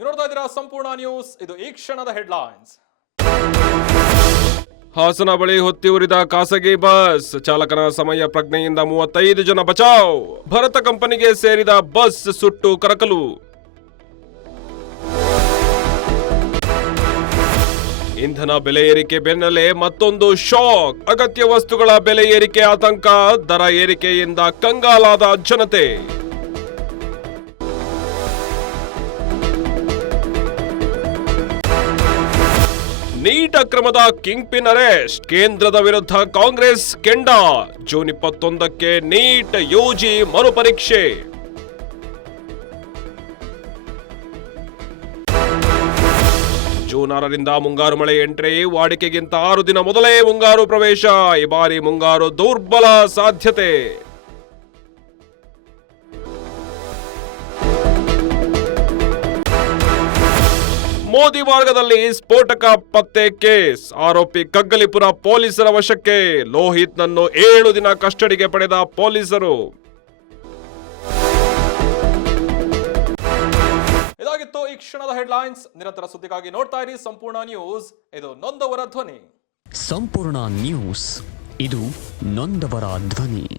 ನೀವು ನೋಡ್ತಾ ಇದ್ದೀರಾ ಸಂಪೂರ್ಣ ನ್ಯೂಸ್. ಇದು ಈ ಕ್ಷಣದ ಹೆಡ್ಲೈನ್ಸ್. ಹಾಸನ ಬಳಿ ಹೊತ್ತಿ ಉರಿದ ಖಾಸಗಿ ಬಸ್, ಚಾಲಕನ ಸಮಯ ಪ್ರಜ್ಞೆಯಿಂದ 35 ಜನ ಬಚಾವ್. ಭರತ ಕಂಪನಿಗೆ ಸೇರಿದ ಬಸ್ ಸುಟ್ಟು ಕರಕಲು. ಇಂಧನ ಬೆಲೆ ಏರಿಕೆ ಬೆನ್ನಲ್ಲೇ ಮತ್ತೊಂದು ಶಾಕ್. ಅಗತ್ಯ ವಸ್ತುಗಳ ಬೆಲೆ ಏರಿಕೆ ಆತಂಕ, ದರ ಏರಿಕೆಯಿಂದ ಕಂಗಾಲಾದ ಜನತೆ. ನೀಟ್ ಅಕ್ರಮದ ಕಿಂಗ್ ಪಿನ್ ಅರೆಸ್ಟ್, ಕೇಂದ್ರದ ವಿರುದ್ಧ ಕಾಂಗ್ರೆಸ್ ಕೆಂಡ. ಜೂನ್ 21ಕ್ಕೆ ನೀಟ್ ಯುಜಿ ಮರುಪರೀಕ್ಷೆ. ಜೂನ್ 6ರಿಂದ ಮುಂಗಾರು ಮಳೆ ಎಂಟ್ರಿ, ವಾಡಿಕೆಗಿಂತ 6 ದಿನ ಮೊದಲೇ ಮುಂಗಾರು ಪ್ರವೇಶ. ಈ ಬಾರಿ ಮುಂಗಾರು ದುರ್ಬಲ ಸಾಧ್ಯತೆ. ಮೋದಿ ಮಾರ್ಗದಲ್ಲಿ ಸ್ಫೋಟಕ ಪತ್ತೆ ಕೇಸ್, ಆರೋಪಿ ಕಗ್ಗಲಿಪುರ ಪೊಲೀಸರ ವಶಕ್ಕೆ. ಲೋಹಿತ್ನನ್ನು 7 ದಿನ ಕಸ್ಟಡಿಗೆ ಪಡೆದ ಪೊಲೀಸರು. ಇದಾಗಿತ್ತು ಈ ಕ್ಷಣದ ಹೆಡ್ಲೈನ್ಸ್. ನಿರಂತರ ಸುದ್ದಿಗಾಗಿ ನೋಡ್ತಾ ಇರಿ ಸಂಪೂರ್ಣ ನ್ಯೂಸ್. ಇದು ನೊಂದವರ ಧ್ವನಿ. ಸಂಪೂರ್ಣ ನ್ಯೂಸ್, ಇದು ನೊಂದವರ ಧ್ವನಿ.